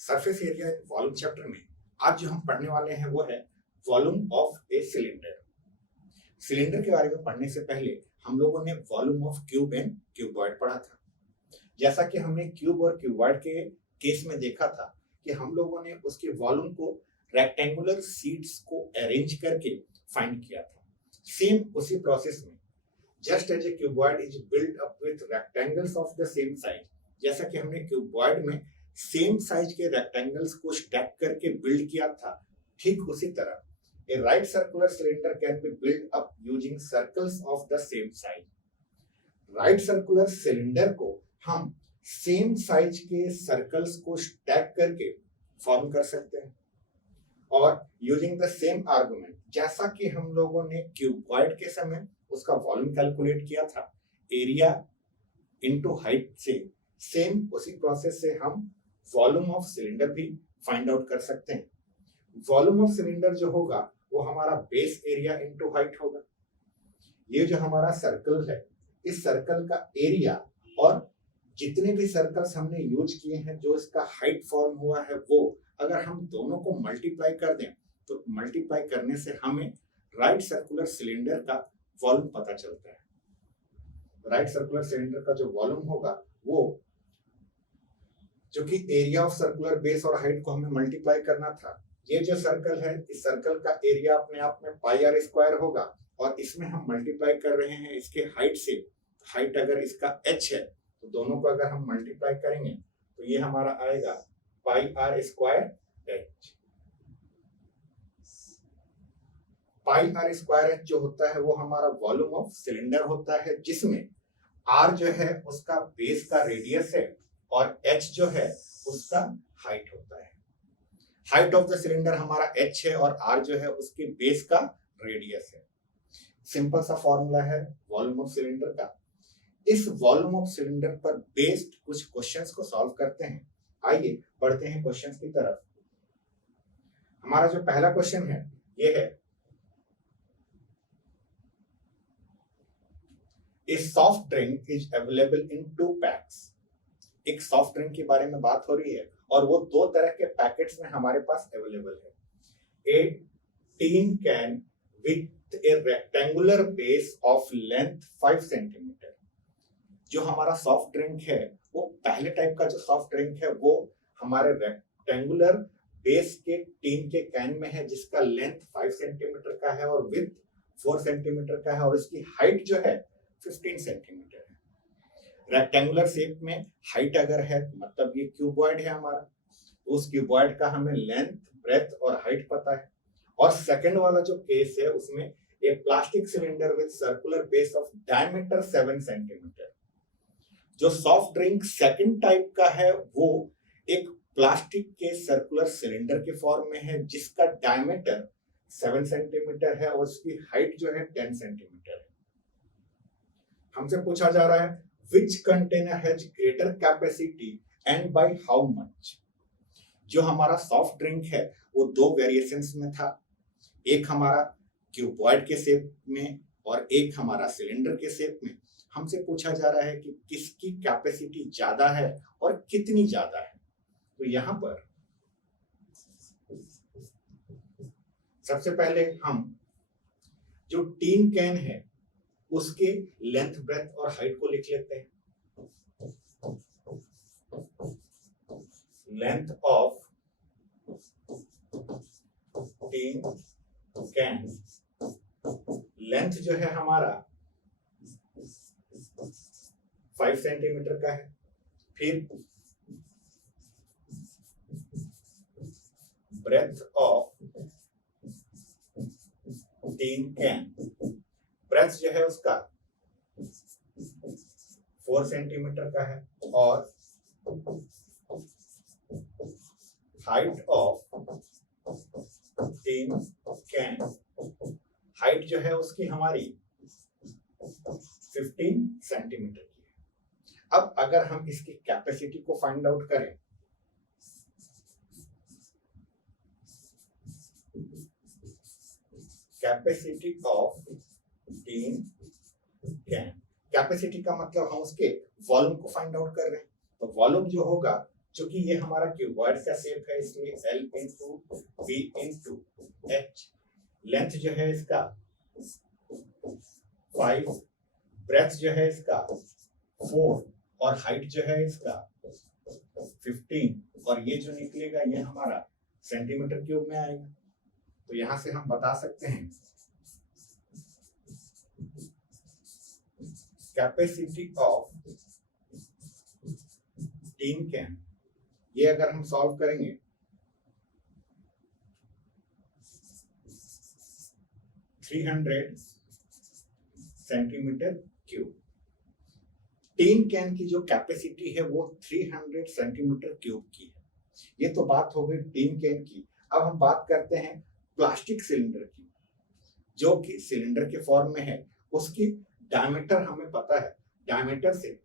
Surface area in volume chapter में आज जो हम पढ़ने वाले हैं वो है volume of a cylinder. Cylinder के बारे में पढ़ने से पहले हम लोगों ने volume of cube and cuboid पढ़ा था। जैसा कि हमने क्यूब और क्यूबॉइड के केस में देखा था कि हम लोगों ने उसके वॉल्यूम को रेक्टेंगुलर शीट्स को अरेंज करके फाइंड किया था। सेम उसी प्रोसेस में just as a cuboid is built up with rectangles of the same size, जैसा कि हमने क्यूबॉइड में सेम साइज के रेक्टेंगल्स को स्टैक करके बिल्ड किया था, ठीक उसी तरह a right circular cylinder can be build up using circles of the same size. Right circular cylinder को हम सेम साइज के सर्कल्स को स्टैक करके फॉर्म कर सकते हैं और यूजिंग द सेम आर्गुमेंट, जैसा कि हम लोगों ने क्यूबॉइड के समय उसका वॉल्यूम कैलकुलेट किया था एरिया इनटू हाइट से, सेम उसी प्रोसेस से हम वॉल्यूम ऑफ सिलेंडर भी फाइंड आउट कर सकते हैं। वॉल्यूम ऑफ सिलेंडर जो होगा वो हमारा बेस एरिया इनटू हाइट होगा। ये जो हमारा सर्कल है, इस सर्कल का एरिया और जितने भी सर्कल्स हमने यूज किए हैं जो इसका हाइट फॉर्म हुआ है, वो अगर हम दोनों को मल्टीप्लाई कर दें तो मल्टीप्लाई करने से हमें राइट सर्कुलर सिलेंडर का वॉल्यूम पता चलता है। राइट सर्कुलर सिलेंडर का जो वॉल्यूम होगा वो, जो कि एरिया ऑफ सर्कुलर बेस और हाइट को हमें मल्टीप्लाई करना था, ये जो सर्कल है इस सर्कल का एरिया अपने आप में पाई आर स्क्वायर होगा और इसमें हम मल्टीप्लाई कर रहे हैं इसके हाइट से। हाइट अगर इसका h है तो दोनों को अगर हम मल्टीप्लाई करेंगे तो ये हमारा आएगा pi r square h। Pi r square h जो होता है वो हमारा वॉल्यूम ऑफ सिलेंडर होता है, जिसमें r जो है उसका बेस का रेडियस है और h जो है उसका हाइट होता है। हाइट ऑफ द सिलेंडर हमारा h है और r जो है उसके बेस का रेडियस है। सिंपल सा फॉर्मूला है वॉल्यूम ऑफ सिलेंडर का। इस वॉल्यूम ऑफ सिलेंडर पर बेस्ड कुछ क्वेश्चंस को सॉल्व करते हैं। आइए बढ़ते हैं क्वेश्चंस की तरफ। हमारा जो पहला क्वेश्चन है ये है, ए soft drink is available in 2 PACS. एक सॉफ्ट ड्रिंक के बारे में बात हो रही है और वो 2 तरह के पैकेट्स में हमारे पास अवेलेबल है। A tin can with a rectangular base of length 5 centimetre. जो हमारा सॉफ्ट ड्रिंक है वो पहले टाइप का जो सॉफ्ट ड्रिंक है वो हमारे रेक्टेंगुलर बेस के टीन के कैन में है, जिसका लेंथ 5 सेंटीमीटर का है और विड्थ 4 सेंटीमीटर का है और इसकी हाइट जो है 15 सेंटीमीटर है। रेक्टेंगुलर शेप में हाइट अगर है मतलब ये क्यूबॉइड है हमारा, उस क्यूबॉइड का हमें लेंथ, ब्रेथ और हाइट पता है। और सेकंड वाला जो केस है उसमें a plastic cylinder with circular base of diameter 7 centimetre. जो सॉफ्ट ड्रिंक सेकंड टाइप का है वो एक प्लास्टिक के सर्कुलर सिलेंडर के फॉर्म में है, जिसका डायमीटर 7 सेंटीमीटर है और उसकी हाइट जो है 10 सेंटीमीटर है। हमसे पूछा जा रहा है which container has greater capacity and by how much। जो हमारा सॉफ्ट ड्रिंक है वो 2 वेरिएशंस में था, एक हमारा क्यूबॉइड के शेप में और एक हमारा सिलेंडर के शेप में। हमसे पूछा जा रहा है कि किसकी कैपेसिटी ज्यादा है और कितनी ज्यादा है। तो यहाँ पर सबसे पहले हम जो टीन कैन है उसके लेंथ, ब्रेथ और हाइट को लिख लेते हैं। Length of tin can, length जो है हमारा 5 सेंटीमीटर का है। फिर breadth of tin can, breadth जो है उसका 4 सेंटीमीटर का है और height of tin can, height जो है उसकी हमारी 15 सेंटीमीटर की है। अब अगर हम इसकी कैपेसिटी को फाइंड आउट करें, capacity of tin can, capacity का मतलब हम उसके वॉल्यूम को फाइंड आउट कर रहे हैं। तो वॉल्यूम जो होगा, चूंकि ये हमारा क्यूबॉइड का शेप है इसलिए L into B into H, length जो है इसका 5, ब्रेथ जो है इसका 4 और हाइट जो है इसका 15 और ये जो निकलेगा ये हमारा सेंटीमीटर क्यूब में आएगा। तो यहां से हम बता सकते हैं कैपेसिटी ऑफ टीन कैन, ये अगर हम सॉल्व करेंगे सेंटीमीटर क्यूब। टीन कैन की जो कैपेसिटी है वो 300 सेंटीमीटर क्यूब की है। ये तो बात हो गई टीन कैन की। अब हम बात करते हैं प्लास्टिक सिलेंडर की, जो कि सिलेंडर के फॉर्म में है। उसकी डायमीटर हमें पता है, डायमीटर से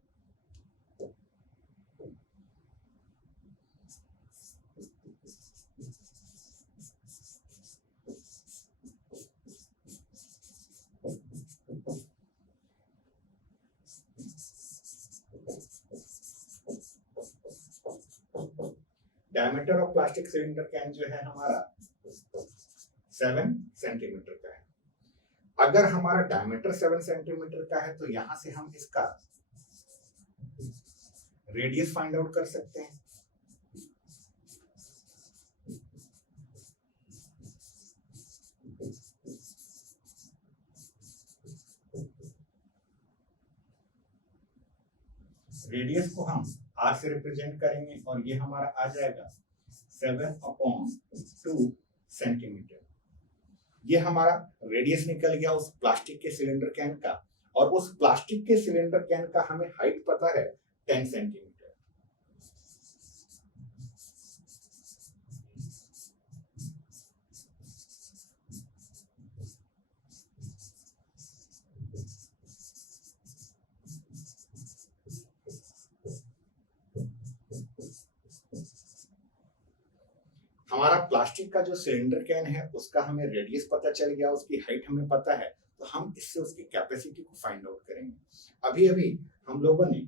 diameter of plastic cylinder can जो है हमारा 7 सेंटीमीटर का है। अगर हमारा डायमीटर 7 सेंटीमीटर का है तो यहां से हम इसका रेडियस फाइंड आउट कर सकते हैं। रेडियस को हम r से रिप्रेजेंट करेंगे और ये हमारा आ जाएगा 7/2 सेंटीमीटर। ये हमारा रेडियस निकल गया उस प्लास्टिक के सिलेंडर कैन का, और उस प्लास्टिक के सिलेंडर कैन का हमें हाइट पता है 10 सेंटीमीटर। हमारा प्लास्टिक का जो सिलेंडर कैन है उसका हमें रेडियस पता चल गया, उसकी हाइट हमें पता है, तो हम इससे उसकी कैपेसिटी को फाइंड आउट करेंगे। अभी अभी हम लोगों ने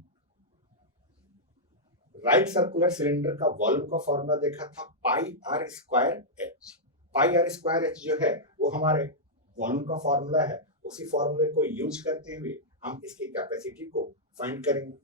राइट सर्कुलर सिलेंडर का वॉल्यूम का फॉर्मूला देखा था pi r square h. Pi r square h जो है वो हमारे वॉल्यूम का फॉर्मूला है। उसी फॉर्मूले को यूज करते हुए हम इसकी कैपेसिटी को फाइंड करेंगे।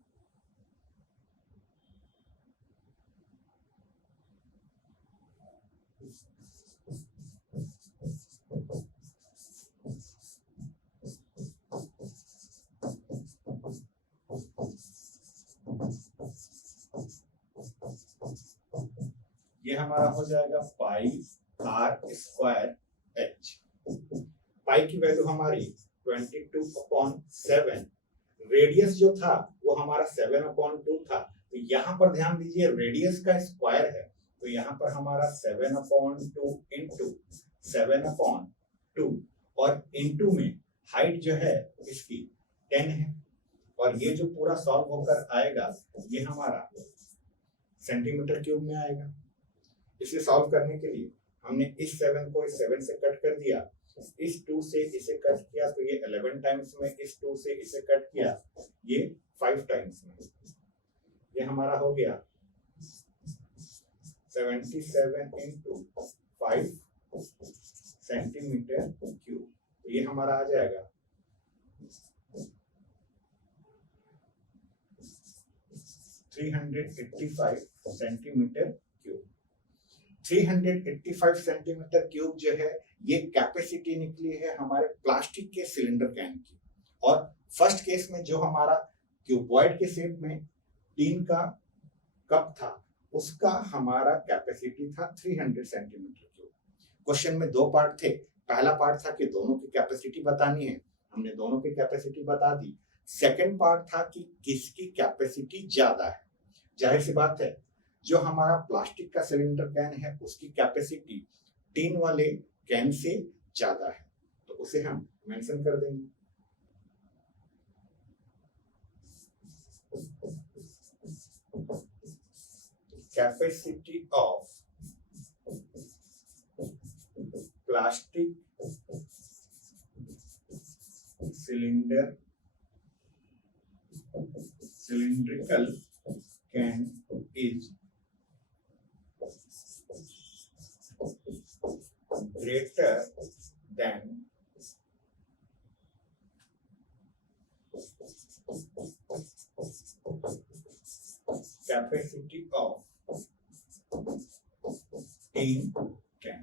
ये हमारा हो जाएगा पाई आर स्क्वायर एच। पाई की वैल्यू हमारी 22/7, रेडियस जो था वो हमारा 7/2 था। तो यहाँ पर ध्यान दीजिए रेडियस का स्क्वायर है, तो यहाँ पर हमारा 7/2 इंटू 7/2 और इंटू में हाइट जो है इसकी 10 है, और ये जो पूरा सॉल्व होकर आएगा ये हमारा सेंटीमीटर क्यूब में आएगा। इसे सॉल्व करने के लिए हमने इस 7 को इस 7 से कट कर दिया, इस 2 से इसे कट किया तो ये 11 टाइम्स में, इस 2 से इसे कट किया ये 5 टाइम्स में, ये हमारा हो गया 77 इंटू 5 सेंटीमीटर क्यूब। तो ये हमारा आ जाएगा 385 सेंटीमीटर क्यूब। 385 सेंटीमीटर क्यूब जो है ये कैपेसिटी निकली है हमारे प्लास्टिक के सिलेंडर कैन की। और फर्स्ट केस में जो हमारा क्यूबॉइड के शेप में टीन का कप था उसका हमारा कैपेसिटी था 300 सेंटीमीटर क्यूब। क्वेश्चन में 2 पार्ट थे। पहला पार्ट था कि दोनों की कैपेसिटी बतानी है, हमने दोनों की कैपेसिटी बता दी। सेकंड पार्ट था कि किसकी कैपेसिटी ज्यादा है। जाहिर सी बात है जो हमारा प्लास्टिक का सिलेंडर कैन है उसकी कैपेसिटी टीन वाले कैन से ज्यादा है, तो उसे हम मेंशन कर देंगे। Capacity of plastic cylindrical can is greater than capacity of tin can।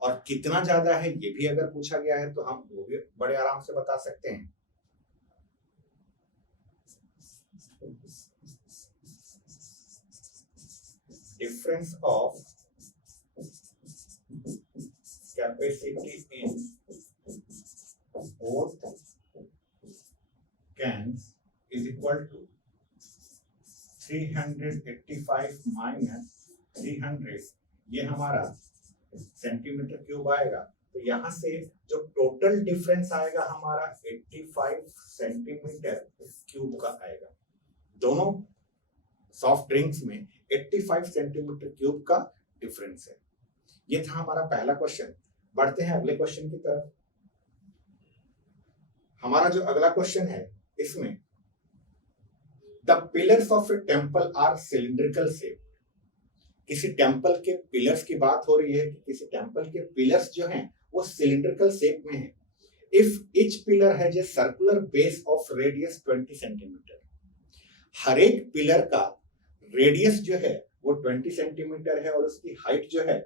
और कितना ज्यादा है ये भी अगर पूछा गया है तो हम वो भी बड़े आराम से बता सकते हैं। Difference of capacity in both cans is equal to 385 minus 300, ये हमारा सेंटीमीटर क्यूब आएगा। तो यहाँ से जो टोटल डिफरेंस आएगा हमारा 85 सेंटीमीटर क्यूब का आएगा। दोनों सॉफ्ट ड्रिंक्स में 85 सेंटीमीटर क्यूब का डिफरेंस है। ये था हमारा पहला क्वेश्चन। बढ़ते हैं अगले क्वेश्चन की तरफ। हमारा जो अगला क्वेश्चन है इसमें the pillars of a temple are cylindrical shape. किसी टेम्पल के पिलर्स की बात हो रही है कि किसी टेम्पल के पिलर्स जो हैं वो सिलिंड्रिकल शेप में है। If each pillar has a circular base of radius 20 centimetre. हर एक पिलर का रेडियस जो है वो 20 सेंटीमीटर है और उसकी हाइट जो है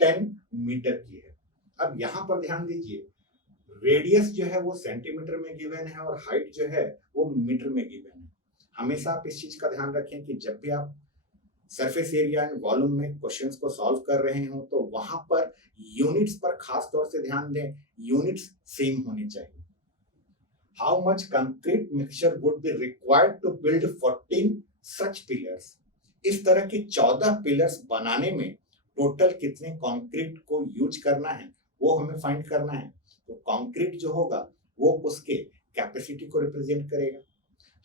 10 मीटर की है। अब यहां पर ध्यान दीजिए, रेडियस जो है वो सेंटीमीटर में गिवन है और हाइट जो है वो मीटर में गिवन है। हमेशा आप इस चीज का ध्यान रखें कि जब भी आप सरफेस एरिया एंड वॉल्यूम में क्वेश्चंस को सॉल्व कर रहे हो तो वहां पर यूनिट्स पर खास तौर से ध्यान दें, यूनिट्स सेम होनी चाहिए। How much concrete mixture would be required to build 14 such pillars. इस तरह की 14 पिलर्स बनाने में टोटल कितने कंक्रीट को यूज करना है वो हमें फाइंड करना है। तो कंक्रीट जो होगा वो उसके कैपेसिटी को रिप्रेजेंट करेगा।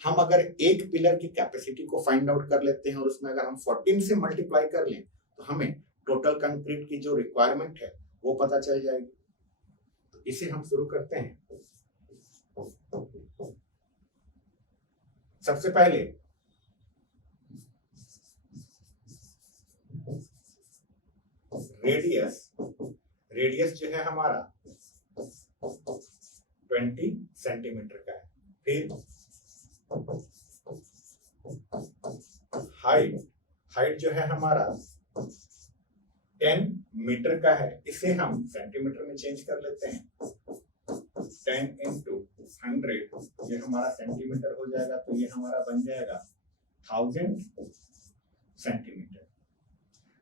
हम अगर एक पिलर की कैपेसिटी को फाइंड आउट कर लेते हैं और उसमें अगर हम 14 से मल्टीप्लाई कर लें तो हमें टोटल कंक्रीट की जो रिक्वायरमेंट है वो पता चल जाएगी। तो इसे हम शुरू करते हैं। सबसे पहले रेडियस जो है हमारा 20 सेंटीमीटर का है। फिर हाइट जो है हमारा 10 मीटर का है। इसे हम सेंटीमीटर में चेंज कर लेते हैं। 10 into 100 ये हमारा सेंटीमीटर हो जाएगा, तो ये हमारा बन जाएगा 1000 सेंटीमीटर।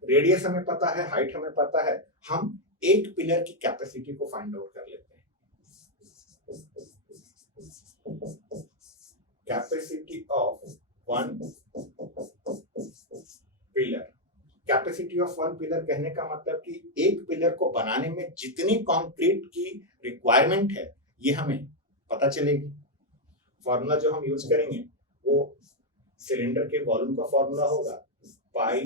रेडियस हमें पता है, हाइट हमें पता है, हम एक पिलर की कैपेसिटी को फाइंड आउट कर लेते हैं। Capacity of one pillar. Capacity of one pillar कहने का मतलब कि एक पिलर को बनाने में जितनी कंक्रीट की रिक्वायरमेंट है ये हमें पता चलेगी। फॉर्मूला जो हम यूज करेंगे वो सिलेंडर के वॉल्यूम का फॉर्मूला होगा पाई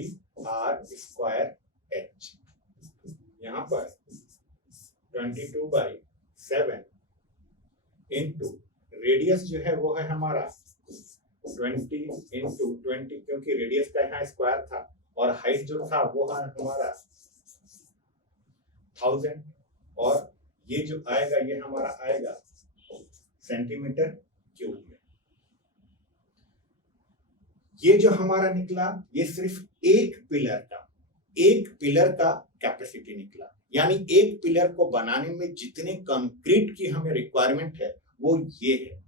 आर स्क्वायर एच। यहाँ पर 22/7 इंटू रेडियस जो है वो है हमारा 20 इंटू 20, क्योंकि रेडियस का यहाँ स्क्वायर था, और हाइट जो था वो है हमारा 1000, और ये जो आएगा ये हमारा आएगा सेंटीमीटर क्यूब में। ये जो हमारा निकला ये सिर्फ एक पिलर का कैपेसिटी निकला, यानी एक पिलर को बनाने में जितने कंक्रीट की हमें रिक्वायरमेंट है वो ये है,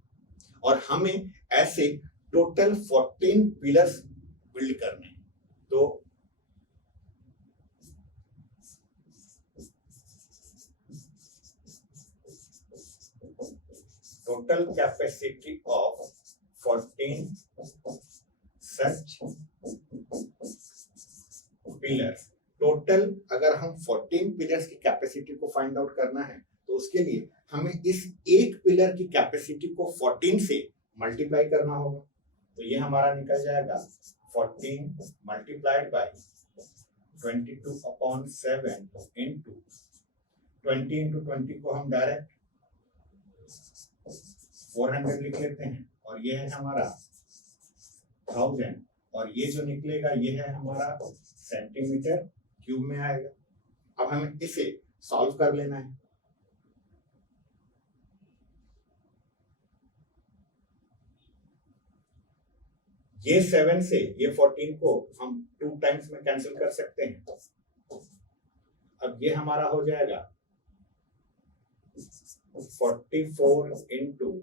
और हमें ऐसे टोटल 14 पिलर्स बिल्ड करने हैं। तो total capacity of 14 such pillars. Total अगर हम 14 पिलर्स की कैपेसिटी को फाइंड आउट करना है तो उसके लिए हमें इस एक पिलर की कैपेसिटी को 14 से मल्टीप्लाई करना होगा। तो ये हमारा निकल जाएगा 14 मल्टीप्लाइड बाय 22/7 इंटू 20 इंटू 20 को हम डायरेक्ट 400 लिख लेते हैं, और ये है हमारा 1000, और ये जो निकलेगा ये है हमारा सेंटीमीटर क्यूब में आएगा। अब हमें इसे सॉल्व कर लेना है। ये 7 से ये 14 को हम 2 टाइम्स में कैंसिल कर सकते हैं। अब ये हमारा हो जाएगा 44 इंटू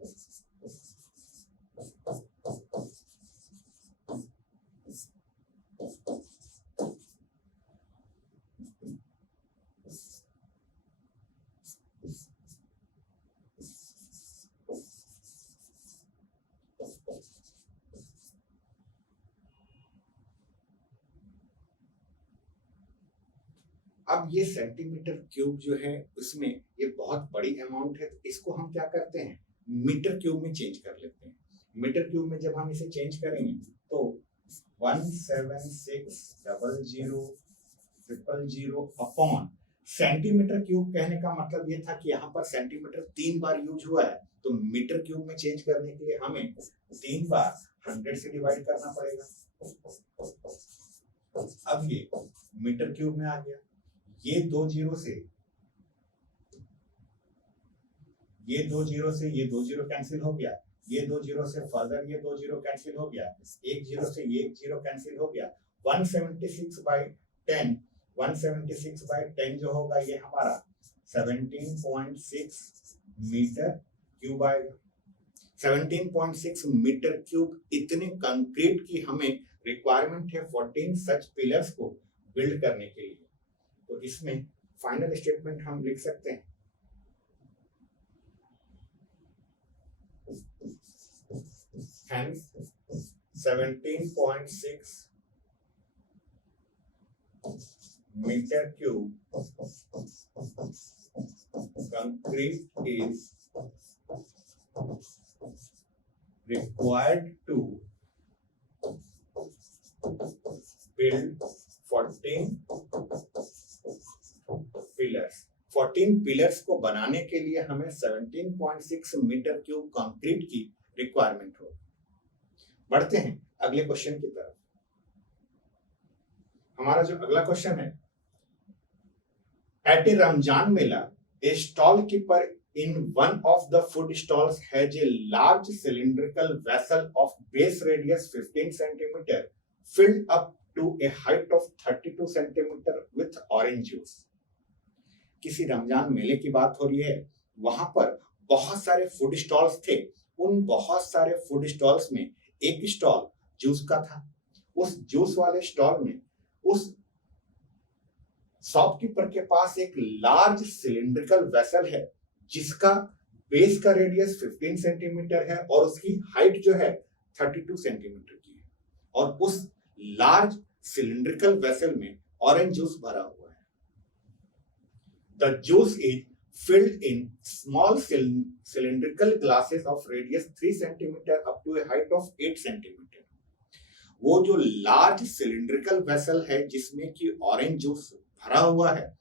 'अब ये सेंटीमीटर क्यूब जो है उसमें ये बहुत बड़ी अमाउंट है, तो इसको हम क्या करते हैं, मीटर क्यूब में चेंज कर लेते हैं। मीटर क्यूब में जब हम इसे चेंज करेंगे तो 1760000 अपॉन सेंटीमीटर क्यूब, कहने का मतलब ये था कि यहाँ पर सेंटीमीटर 3 बार यूज हुआ है, तो मीटर क्यूब में चेंज करने के लिए हमें 3 बार 100 से डिवाइड करना पड़ेगा। अब ये मीटर क्यूब में आ गया। ये 2 जीरो से ये 2 जीरो कैंसिल हो गया, ये 2 जीरो से फर्दर ये 2 जीरो कैंसिल हो गया, 1 जीरो से ये 1 जीरो कैंसिल हो गया। 176/10 जो होगा ये हमारा 17.6 मीटर क्यूब आएगा। 17.6 मीटर क्यूब इतने कंक्रीट की हमें रिक्वायरमेंट है 14 सच पिलर्स को बिल्ड करने के लिए। तो इसमें फाइनल स्टेटमेंट हम लिख सकते हैं, hence 17.6 meter cube concrete is required to build 14 pillars. 14 pillars को बनाने के लिए हमें 17.6 मीटर क्यूब कंक्रीट की रिक्वायरमेंट होगी। बढ़ते हैं अगले क्वेश्चन की तरफ। हमारा जो अगला क्वेश्चन है, at a Ramzan mela a stall keeper in one of the food stalls has a large cylindrical vessel of base radius 15 centimeter filled up to a height of 32 centimeter with orange juice। किसी रमजान मेले की बात हो रही है, वहां पर बहुत सारे फूड स्टॉल्स थे। उन बहुत सारे फूड स्टॉल्स में एक स्टॉल जूस का था। उस जूस वाले स्टॉल में उस शॉपकीपर के पास एक लार्ज सिलिंड्रिकल वेसल है जिसका बेस का रेडियस 15 सेंटीमीटर है और उसकी हाइट जो है 32 सेंटीमीटर की है, और उस लार्ज सिलिंड्रिकल वेसल में ऑरेंज जूस भरा हुआ है। The juice is filled in small cylindrical glasses of radius 3 centimeter up to a height of 8 centimeter। वो जो लार्ज सिलिंड्रिकल वेसल है जिसमें कि ऑरेंज जूस भरा हुआ है,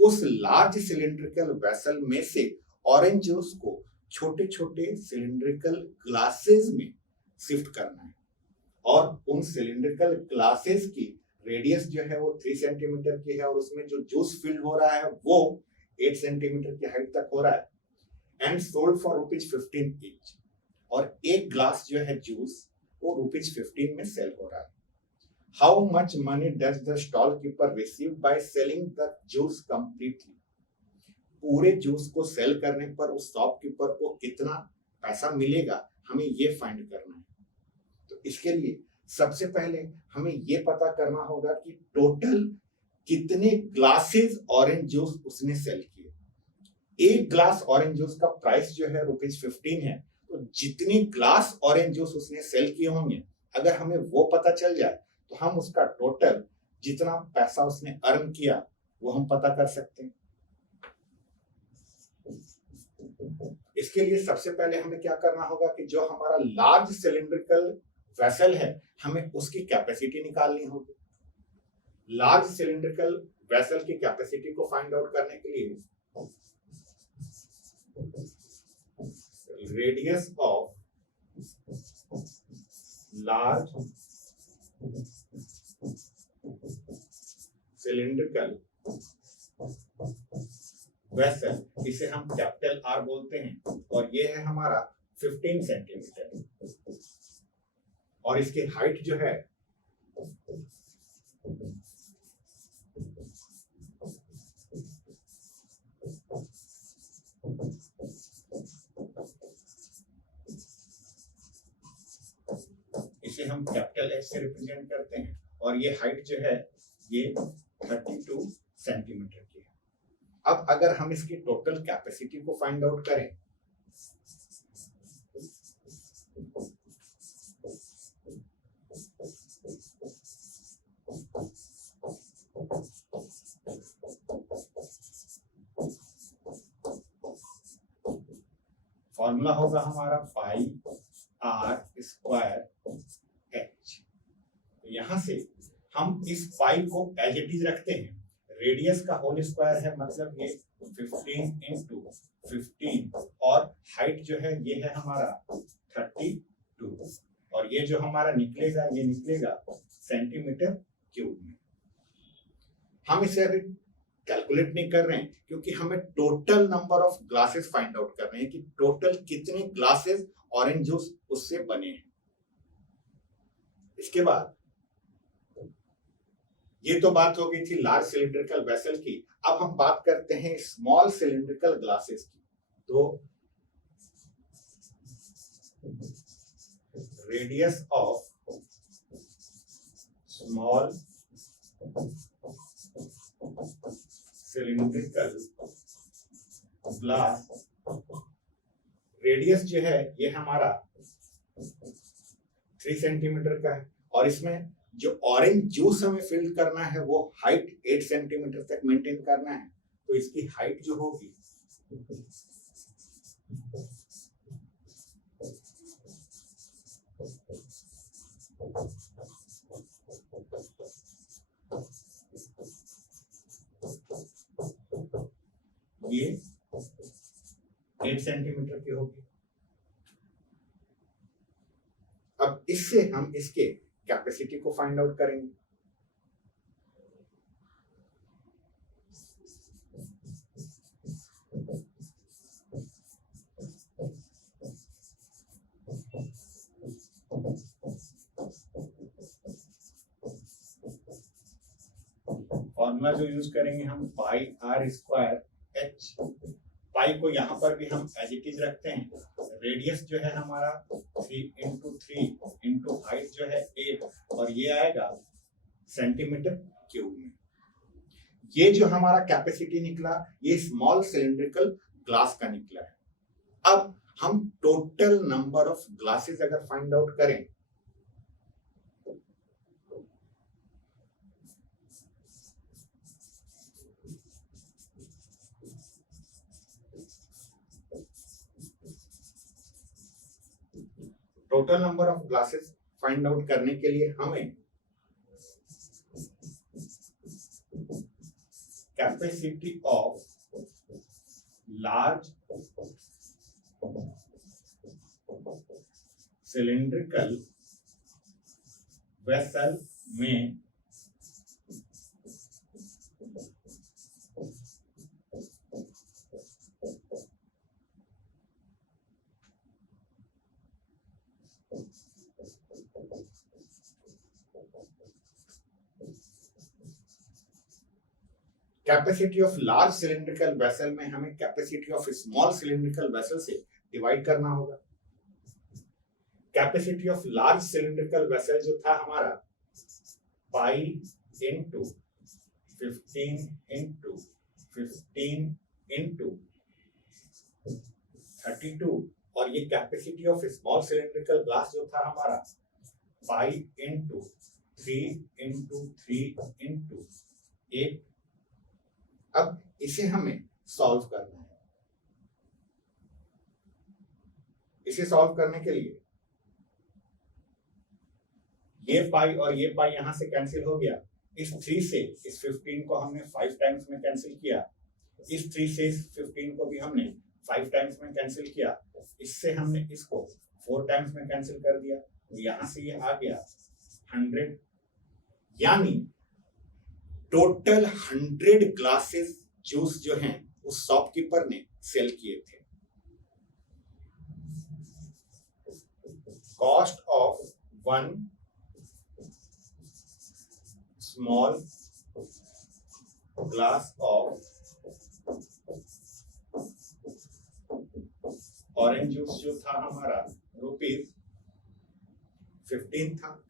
उस लार्ज सिलिंड्रिकल वेसल में से ऑरेंज जूस को छोटे छोटे सिलिंड्रिकल ग्लासेस में शिफ्ट करना है, और उन सिलिंड्रिकल ग्लासेस की रेडियस जो है वो 3 सेंटीमीटर की है, और उसमें जो जूस फिल्ड हो रहा है वो 8 सेंटीमीटर की हाइट तक हो रहा है। एंड सोल्ड फॉर ₹15 ईच, और एक ग्लास जो है जूस वो ₹15 में सेल हो रहा है। How much money does the stall keeper receive by selling the juice completely. पूरे जूस को सेल करने पर उस शॉपकीपर को कितना पैसा मिलेगा, हमें ये फाइंड करना है। तो इसके लिए सबसे पहले हमें ये पता करना होगा कि टोटल कितने ग्लासेस ऑरेंज जूस उसने सेल किए। एक ग्लास ऑरेंज जूस का प्राइस जो है ₹15 है, तो जितने ग्लास ऑरेंज जूस उसने सेल किए होंगे, अगर हमें वो पता चल जाए तो हम उसका टोटल जितना पैसा उसने अर्न किया वो हम पता कर सकते हैं। इसके लिए सबसे पहले हमें क्या करना होगा कि जो हमारा लार्ज सिलिंड्रिकल वेसल है, हमें उसकी कैपेसिटी निकालनी होगी। लार्ज सिलिंड्रिकल वेसल की कैपेसिटी को फाइंड आउट करने के लिए radius of large cylindrical vessel, इसे हम कैपिटल आर बोलते हैं, और ये है हमारा 15 सेंटीमीटर, और इसकी हाइट जो है इसे हम कैपिटल एच से रिप्रेजेंट करते हैं, और ये हाइट जो है ये 32 सेंटीमीटर की है। अब अगर हम इसकी टोटल कैपेसिटी को फाइंड आउट करें, फॉर्मूला होगा हमारा पाई आर स्क्वायर एच। यहां से हम इस पाई को एज इट इज रखते हैं, रेडियस का होल स्क्वायर है, मतलब ये 15 इंटू 15, और हाइट जो है ये है हमारा 32, और ये जो हमारा निकलेगा ये निकलेगा सेंटीमीटर क्यूब में। हम इसे अभी कैलकुलेट नहीं कर रहे हैं, क्योंकि हमें total number of glasses find out कर रहे हैं कि टोटल कितने ग्लासेस ऑरेंज जूस उससे बने हैं। इसके बाद ये तो बात हो गई थी लार्ज सिलिंड्रिकल वेसल की। अब हम बात करते हैं स्मॉल सिलिंड्रिकल ग्लासेस की। तो radius of small cylindrical glass, radius जो है ये हमारा 3 सेंटीमीटर का है, और इसमें जो ऑरेंज जूस हमें फिल करना है वो हाइट 8 सेंटीमीटर तक मेंटेन करना है। तो इसकी हाइट जो होगी ये 8 सेंटीमीटर की होगी। अब इससे हम इसके कैपेसिटी को फाइंड आउट करेंगे। फॉर्मूला जो यूज करेंगे हम पाई आर स्क्वायर एच। पाई को यहाँ पर भी हम एज इट इज रखते हैं, रेडियस जो है हमारा 3 इंटू 3 इंटू हाइट जो है 8, और ये आएगा सेंटीमीटर क्यूब में। ये जो हमारा कैपेसिटी निकला ये स्मॉल सिलिंड्रिकल ग्लास का निकला है। अब हम टोटल नंबर ऑफ ग्लासेस अगर फाइंड आउट करें, total number of glasses find out करने के लिए हमें capacity of large cylindrical vessel में capacity of large cylindrical vessel में हमें capacity of small cylindrical vessel से डिवाइड करना होगा। Capacity of large cylindrical vessel जो था हमारा पाई इंटू 15 इंटू 15 इंटू 32, और ये capacity of small cylindrical glass जो था हमारा पाई इंटू 3 इंटू 3 इंटू 8। अब इसे हमें सॉल्व करना है। इसे सॉल्व करने के लिए ये पाई और ये पाई यहां से कैंसिल हो गया, इस 3 से इस 15 को हमने 5 टाइम्स में कैंसिल किया, इस 3 से इस 15 को भी हमने 5 टाइम्स में कैंसिल किया, इससे हमने इसको 4 टाइम्स में कैंसिल कर दिया, तो यहां से ये आ गया 100, यानी टोटल 100 ग्लासेस जूस जो हैं उस शॉपकीपर ने सेल किए थे। Cost of one small glass of orange juice जो था हमारा ₹15 था।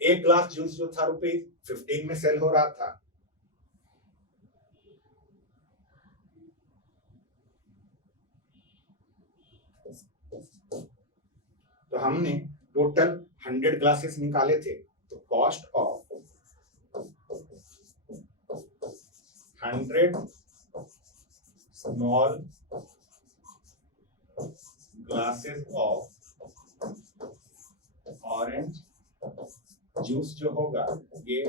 एक ग्लास जूस जो था ₹15 में सेल हो रहा था। तो हमने टोटल 100 ग्लासेस निकाले थे। तो cost of 100 small glasses of orange juice जो होगा ये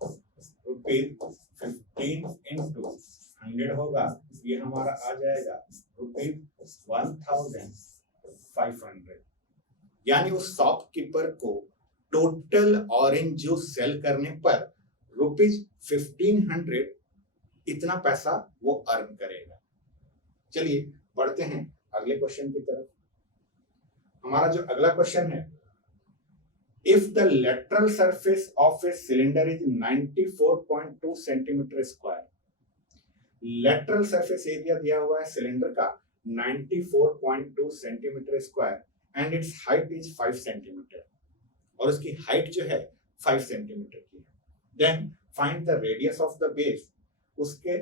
₹15 इंटू 100 होगा, ये हमारा आ जाएगा ₹1500। यानी उस शॉपकीपर को टोटल ऑरेंज जूस सेल करने पर ₹1500 इतना पैसा वो अर्न करेगा। चलिए बढ़ते हैं अगले क्वेश्चन की तरफ। हमारा जो अगला क्वेश्चन है, if the lateral surface of a cylinder is 94.2 centimetre square, lateral surface area दिया हुआ है सिलेंडर का 94.2 centimetre square and its height is 5 centimetre, और उसकी हाइट जो है 5 सेंटीमीटर की है। Then find the radius of the base, उसके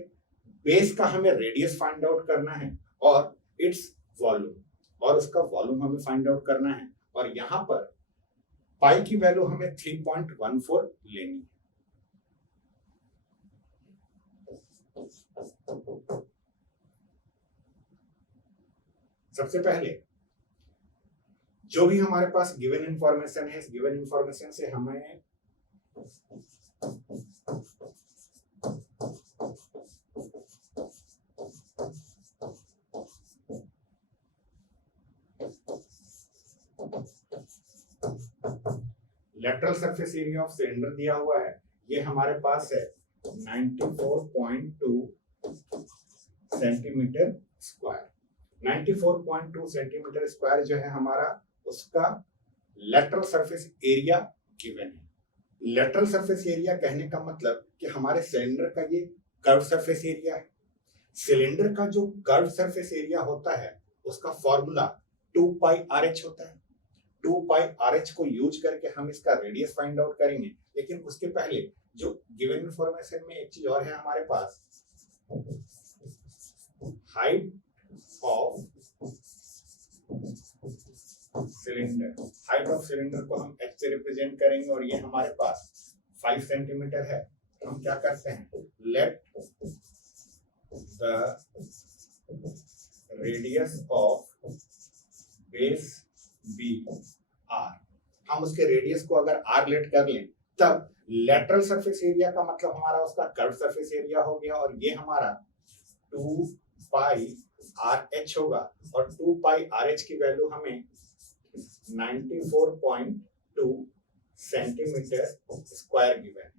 बेस का हमें रेडियस फाइंड आउट करना है, और इट्स वॉल्यूम, और उसका वॉल्यूम हमें फाइंड आउट करना है। और यहां पर पाई की वैल्यू हमें 3.14 लेनी है। सबसे पहले जो भी हमारे पास गिवन इंफॉर्मेशन है, इस गिवन इंफॉर्मेशन से हमें lateral surface area of cylinder दिया हुआ है, ये हमारे पास है 94.2 सेंटीमीटर स्क्वायर। 94.2 सेंटीमीटर स्क्वायर जो है हमारा, उसका लेटरल सरफेस एरिया गिवन है। लेटरल सरफेस एरिया कहने का मतलब कि हमारे सिलेंडर का ये कर्व सरफेस एरिया है। सिलेंडर का जो कर्व सरफेस एरिया होता है उसका फॉर्मूला 2πRH होता है। 2πRH को यूज करके हम इसका रेडियस फाइंड आउट करेंगे, लेकिन उसके पहले जो गिवन इंफॉर्मेशन में एक चीज और है हमारे पास, height of cylinder. Height of cylinder को हम h से रिप्रेजेंट करेंगे, और ये हमारे पास 5 सेंटीमीटर है। हम क्या करते हैं, let the radius of base be r। हम उसके रेडियस को अगर r लेट कर लें, तब लेटरल सरफेस एरिया का मतलब हमारा उसका कर्व सरफेस एरिया हो गया, और ये हमारा 2πRH होगा, और 2πRH की वैल्यू हमें 94.2 सेंटीमीटर स्क्वायर गिवन है।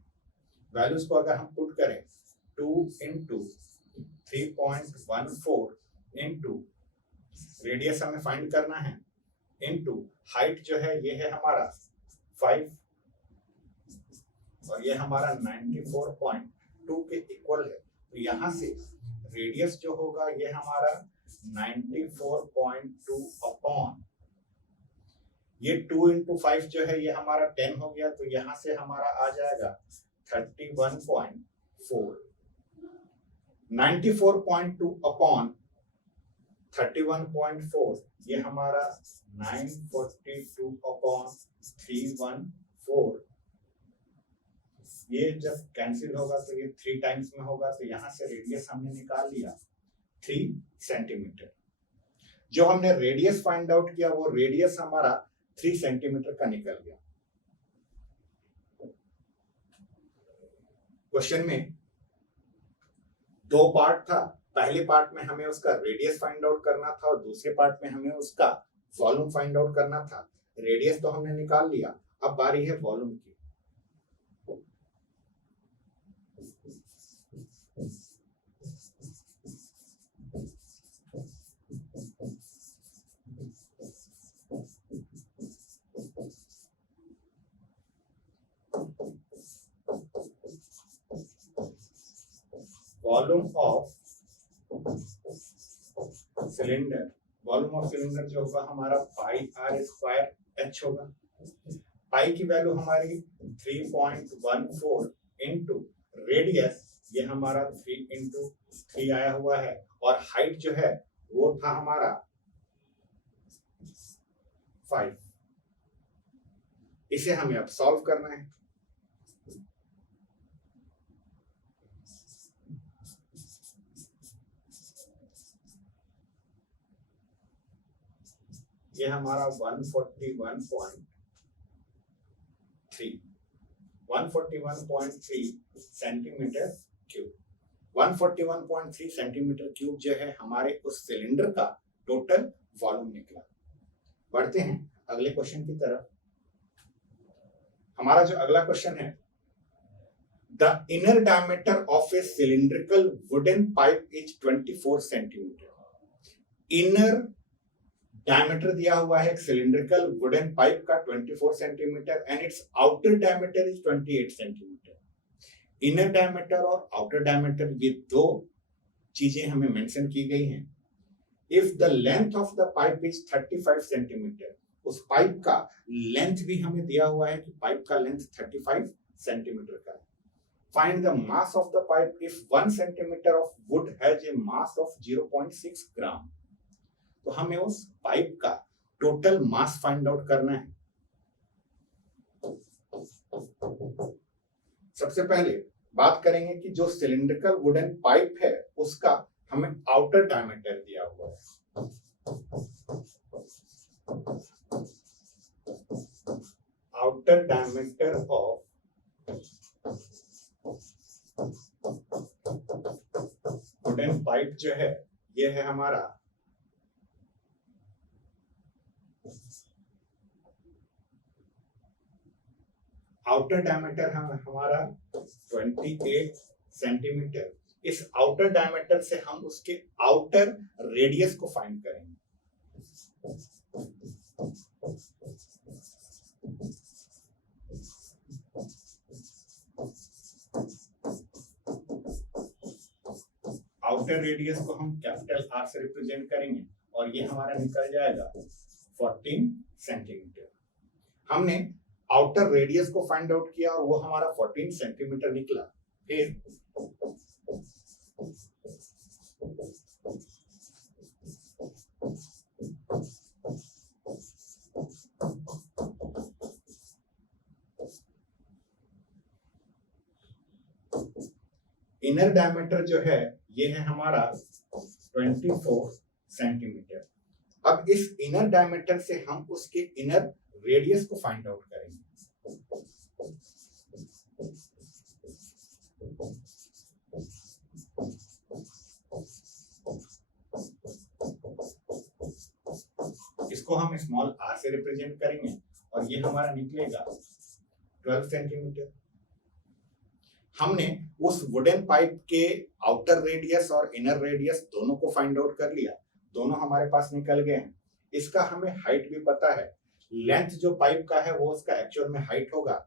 वैल्यूज को अगर हम पुट करें, 2 इंटू 3.14 इंटू रेडियस हमें फाइंड करना है, इंटू हाइट जो है ये है हमारा 5, और ये हमारा 94.2 के इक्वल है। तो यहाँ से रेडियस जो होगा ये हमारा 94.2 अपॉन ये 2 इंटू 5 जो है ये हमारा 10 हो गया, तो यहाँ से हमारा आ जाएगा 31.4। 94.2 अपॉन 31.4 ये हमारा 942 अपॉन 314। ये जब कैंसिल होगा तो ये 3 टाइम्स में होगा, तो यहाँ से रेडियस हमने निकाल लिया 3 सेंटीमीटर। जो हमने रेडियस फाइंड आउट किया वो रेडियस हमारा 3 सेंटीमीटर का निकल गया। क्वेश्चन में 2 पार्ट था। पहले पार्ट में हमें उसका रेडियस फाइंड आउट करना था, और दूसरे पार्ट में हमें उसका वॉल्यूम फाइंड आउट करना था। रेडियस तो हमने निकाल लिया, अब बारी है वॉल्यूम की। Volume of cylinder, volume of cylinder जो होगा हमारा पाई आर स्क्वायर एच होगा। पाई की वैल्यू हमारी 3.14 इंटू रेडियस, ये हमारा 3 इंटू 3 आया हुआ है, और हाइट जो है वो था हमारा 5। इसे हमें अब सॉल्व करना है। ये हमारा 141.3 सेंटीमीटर क्यूब, 141.3 सेंटीमीटर क्यूब जो है हमारे उस सिलेंडर का टोटल वॉल्यूम निकला। बढ़ते हैं अगले क्वेश्चन की तरफ। हमारा जो अगला क्वेश्चन है, the inner diameter of A cylindrical wooden pipe is 24 centimetre. Inner diameter दिया हुआ है एक सिलिंड्रिकल वुडन पाइप का 24 centimetre and it's outer diameter is 28 centimetre. Inner diameter और आउटर डायमीटर, ये दो चीजें हमें मेंशन की गई हैं। If the length of the pipe is 35 centimetre, उस पाइप का लेंथ भी हमें दिया हुआ है कि पाइप का लेंथ 35 सेंटीमीटर का है। Find the mass of the pipe if 1 centimetre of would has a mass of 0.6 ग्राम। तो हमें उस पाइप का टोटल मास फाइंड आउट करना है। सबसे पहले बात करेंगे कि जो सिलिंड्रिकल वुडन पाइप है उसका हमें आउटर डायमीटर दिया हुआ है। Outer diameter of wooden pipe जो है ये है हमारा 28 सेंटीमीटर। इस आउटर डायमीटर से हम उसके आउटर रेडियस को फाइंड करेंगे। आउटर रेडियस को हम कैपिटल आर से रिप्रेजेंट करेंगे और ये हमारा निकल जाएगा 14 सेंटीमीटर। हमने आउटर रेडियस को फाइंड आउट किया और वो हमारा 14 सेंटीमीटर निकला। फिर इनर डायमीटर जो है ये है हमारा 24 सेंटीमीटर। अब इस इनर डायमीटर से हम उसके इनर रेडियस को फाइंड आउट करेंगे। इसको हम स्मॉल आर से रिप्रेजेंट करेंगे और ये हमारा निकलेगा 12 सेंटीमीटर। हमने उस वुडन पाइप के आउटर रेडियस और इनर रेडियस दोनों को फाइंड आउट कर लिया, दोनों हमारे पास निकल गए हैं। इसका हमें हाइट भी पता है। लेंथ जो पाइप का है वो उसका एक्चुअल में हाइट होगा,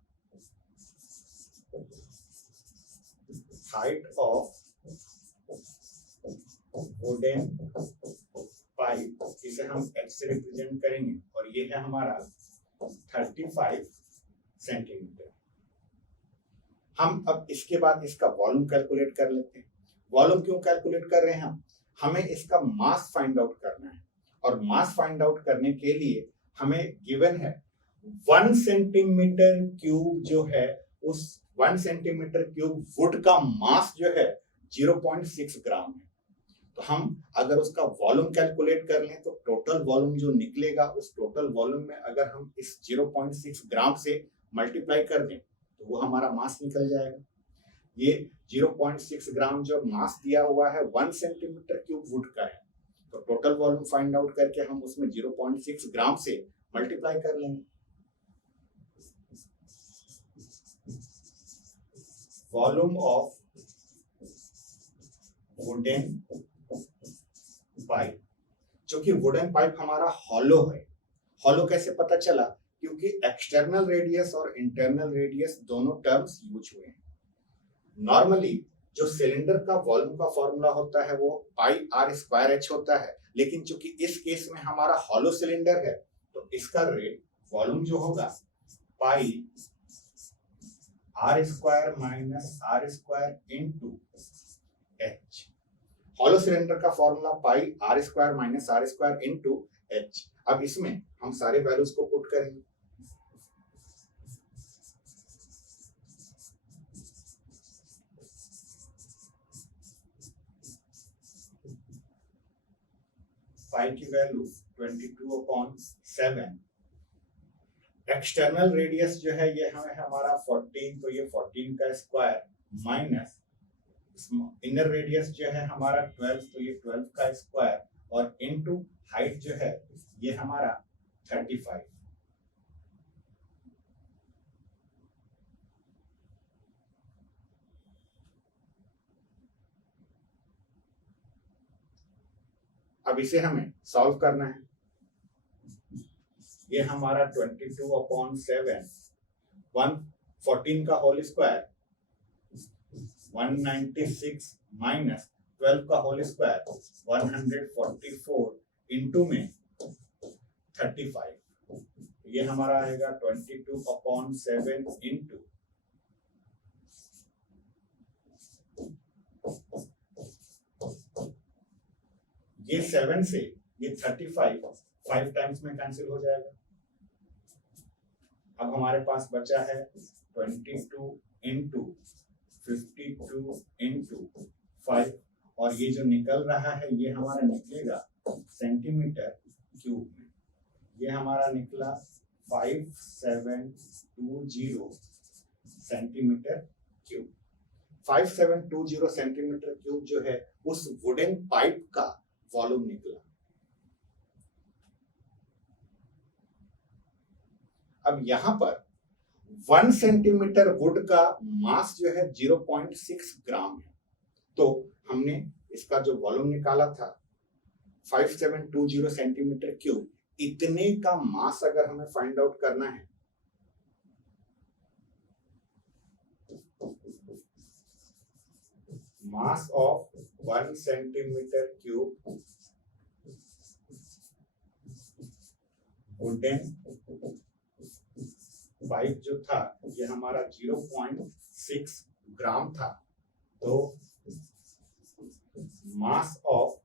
हाइट ऑफ वुडन पाइप, इसे हम h से रिप्रेजेंट करेंगे और ये है हमारा 35 सेंटीमीटर। हम अब इसके बाद इसका वॉल्यूम कैलकुलेट कर लेते हैं। वॉल्यूम क्यों कैलकुलेट कर रहे हैं हम? हमें इसका मास फाइंड आउट करना है और मास फाइंड आउट करने के लिए हमें गिवन है 1 सेंटीमीटर क्यूब जो है, उस 1 सेंटीमीटर क्यूब वुड का मास जो है 0.6 ग्राम है। तो हम अगर उसका वॉल्यूम कैलकुलेट कर लें तो टोटल वॉल्यूम जो निकलेगा, उस टोटल वॉल्यूम में अगर हम इस 0.6 ग्राम से मल्टीप्लाई कर दें तो वो हमारा मास निकल जाएगा। ये 0.6 ग्राम जो मास दिया हुआ है 1 सेंटीमीटर क्यूब वुड का है, तो टोटल वॉल्यूम फाइंड आउट करके हम उसमें 0.6 ग्राम से मल्टीप्लाई कर लेंगे। वॉल्यूम ऑफ वुडन पाइप, जो कि वुडन पाइप हमारा हॉलो है। हॉलो कैसे पता चला? क्योंकि एक्सटर्नल रेडियस और इंटरनल रेडियस दोनों टर्म्स यूज हुए हैं। नॉर्मली जो सिलेंडर का वॉल्यूम का फॉर्मूला होता है वो पाई आर स्क्वायर एच होता है, लेकिन चूंकि इस केस में हमारा हॉलो सिलेंडर है तो इसका रेट वॉल्यूम जो होगा pi r square minus r square into h. Hollow cylinder का formula pi r square minus r square into h. अब इसमें हम सारे वैल्यूज को पुट करेंगे। पाई की वैल्यू 22/7। एक्सटर्नल रेडियस जो है ये हमें हमारा 14, तो ये 14 का स्क्वायर माइनस इनर रेडियस जो है हमारा 12, तो ये 12 का स्क्वायर और इनटू हाइट जो है ये हमारा 35। अब इसे हमें सॉल्व करना है। ये हमारा 22/7 114 का होल स्क्वायर 196 माइनस 12 का होल स्क्वायर 144 इंटू में 35। ये हमारा आएगा 22/7 इंटू ये 7 से ये 35 5 टाइम्स में कैंसिल हो जाएगा। अब हमारे पास बचा है 22 इंटू 52 इंटू 5 और ये जो निकल रहा है ये हमारा निकलेगा सेंटीमीटर क्यूब में। ये हमारा निकला 5720 सेंटीमीटर क्यूब। 5720 सेंटीमीटर क्यूब जो है उस वुडन पाइप का वॉल्यूम निकला। अब यहां पर 1 सेंटीमीटर वुड का मास जो है 0.6 ग्राम है, तो हमने इसका जो वॉल्यूम निकाला था 5720 सेंटीमीटर क्यूब, इतने का मास अगर हमें फाइंड आउट करना है mass of 1 centimetre cube wooden pipe जो था ये हमारा 0.6 ग्राम था, तो mass of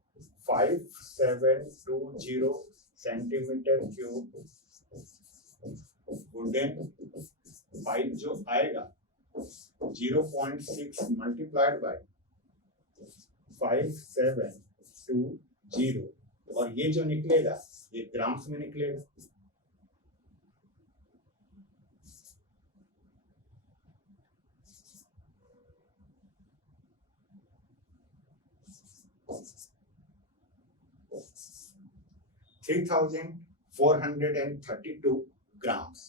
5720 centimetre cube wooden pipe जो आएगा 0.6 मल्टीप्लाइड बाय 5720 और ये जो निकलेगा ये ग्राम्स में निकलेगा। $3,432 ग्राम्स।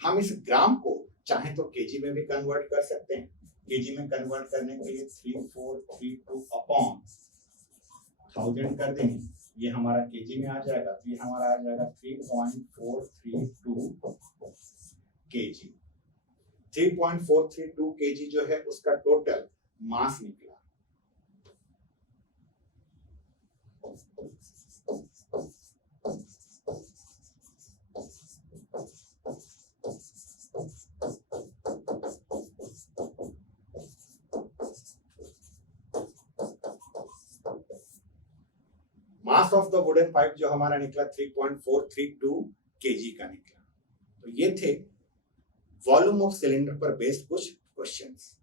हम इस ग्राम को चाहे तो केजी में भी कन्वर्ट कर सकते हैं। केजी में कन्वर्ट करने के लिए 3432/1000 कर देंगे, ये हमारा केजी में आ जाएगा, तो ये हमारा आ जाएगा 3.432 केजी। 3.432 केजी जो है उसका टोटल मास निकला। Mass of the wooden pipe जो हमारा निकला 3.432 केजी का निकला। तो ये थे वॉल्यूम ऑफ सिलेंडर पर बेस्ड कुछ क्वेश्चंस।